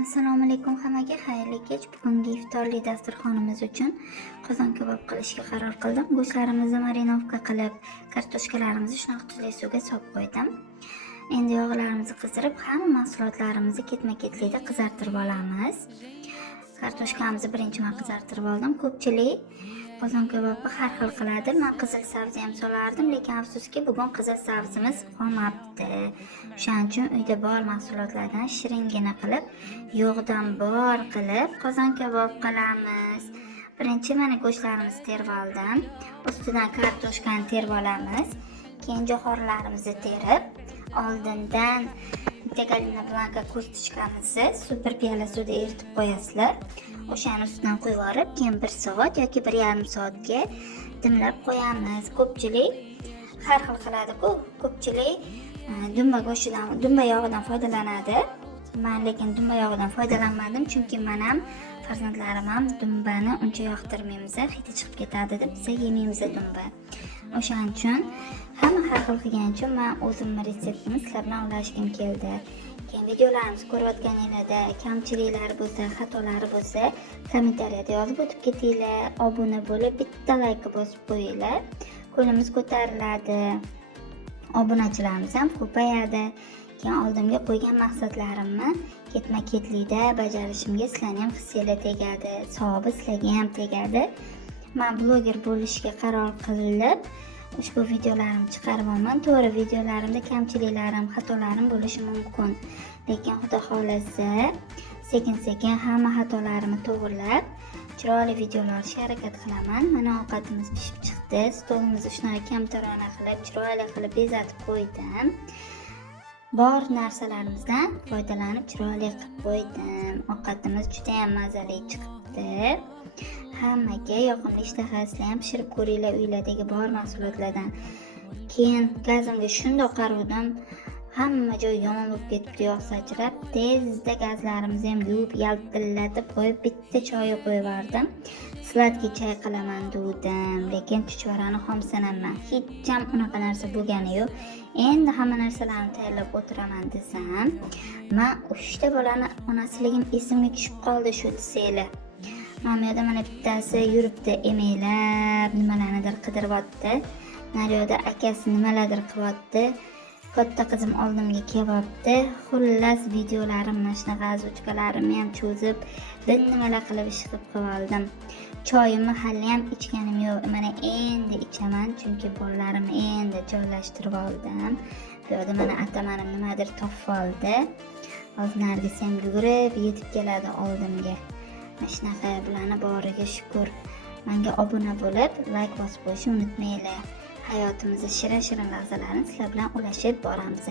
Assalomu alaykum hammaga, xayrli kech. Bugungi iftorli dasturxonimiz uchun qozon kabob qilishga qaror qildim. Go'shtlarimizni marinovka qilib, kartoshkalarimizni shunaqa tuzli suvga solib qo'ydim. Endi yog'larimizni qizdirib, hamma mahsulotlarimizni ketma-ketlikda qizartirib olamiz. Kartoshkamizni birinchi men qizartirib oldim. Ko'pchilik qozon kabobni har xil qiladi. Men qizil sabzi ham solardim, lekin afsuski bugun qizil sabzimiz qolmabdi. Shuning uchun uyda bor mahsulotlardan shiringina qilib, yo'g'dan bor qilib qozon kabob qilamiz. Birinchi mana go'shtlarimizni terib oldim. Ustidan kartoshkani terib olamiz. Keyin jo'xorilarimizni terib, oldindan Galina Blanka ko'stichkamizni super piyola suvda eritib qo'yasizlar. O'shani ustidan quyib yorib, keyin 1 soat yoki 1,5 soatga dimlab qo'yamiz. Ko'pchilik har xil qiladi-ku. Ko'pchilik dumba go'shtidan, dumba yog'idan foydalanadi. Men lekin dumba yog'idan foydalanmadim, chunki men ham farzandlarim ham dumbani uncha yoqtirmaymiz, hidi chiqib ketadi deb biz yemaymiz dumba. O'shaning uchun hamma har xil qilgani uchun men o'zimning retseptimni sizlar bilan ulashgim keldi. Keyin videolarimizni ko'rayotganinglarda kamchiliklar bo'lsa, xatolari bo'lsa, kommentariyada yozib o'tib ketinglar. Obuna bo'lib, bitta like bosib qo'yinglar. Qo'limiz ko'tariladi. Obunachilarimiz ham ko'payadi. Keyin oldimga qo'ygan maqsadlarimni ketma-ketlikda bajarishimga sizlarning ham hissinglar tegadi, savobi sizlarga ham tegadi. Men bloger bo'lishga qaror qilib, ushbu videolarimni chiqarib olman. To'g'ri, videolarimda kamchiliklarim, xatolarim bo'lishi mumkin. Lekin Xudo xolasa, sekin-sekin hamma xatolarimni to'g'rilab, chiroyli videolar olishga harakat qilaman. Mana ovqatimiz pishib chiqdi. Stolimizni shunaqa kamtarona qilib, chiroyli qilib bezatib qo'ydim. Bor narsalarimizdan foydalanib chiroyli qilib qo'ydim. Ovqatimiz juda ham mazali chiqibdi. Hammaga yoqimli ishtahasizlar ham pishirib ko'ringlar uylardagi bor mahsulotlardan. Keyin gazimga shundoq qaruvdim. Hamma joy yomon bo'lib ketibdi, yog' sachrab. Tezda gazlarimizni ham yuvib, yaltillatib qo'yib, bitta choy qo'yib yubordim. Sladkiy choy qilaman dedim, lekin chuchvarani xom sanamman. Hech ham unaqa narsa bo'lgani yo'q. Endi hamma narsalarni tayyorlab o'tiraman desam, men 3 ta bolani onasiligim esimga tushib qoldi shu desanglar. Mamiyada mana bittasi yuribdi, emaylab nimalarnidir qidiryapti. Naryoda akasi nimalardir qilyapti. Katta qizim oldimga kelyapti. Xullas videolarim mana shunaqa azvuchkalarimni ham cho'zib, nimalar qilib ish qilib oldim. Choyimni hali ham ichganim yo'q. Mana endi ichaman, chunki bolalarimni endi joylashtirib oldim. Bu yerda mana atamanim nimadir topib oldi. Hozir Nargis ham yugurib yetib keladi oldimga. Mana shunaqa bularni boriga shukr. Menga obuna bo'lib, like bosib qo'yishni unutmanglar. Hayotimizda shirin-shirin lahzalarni sizlar bilan ulashib boramiz.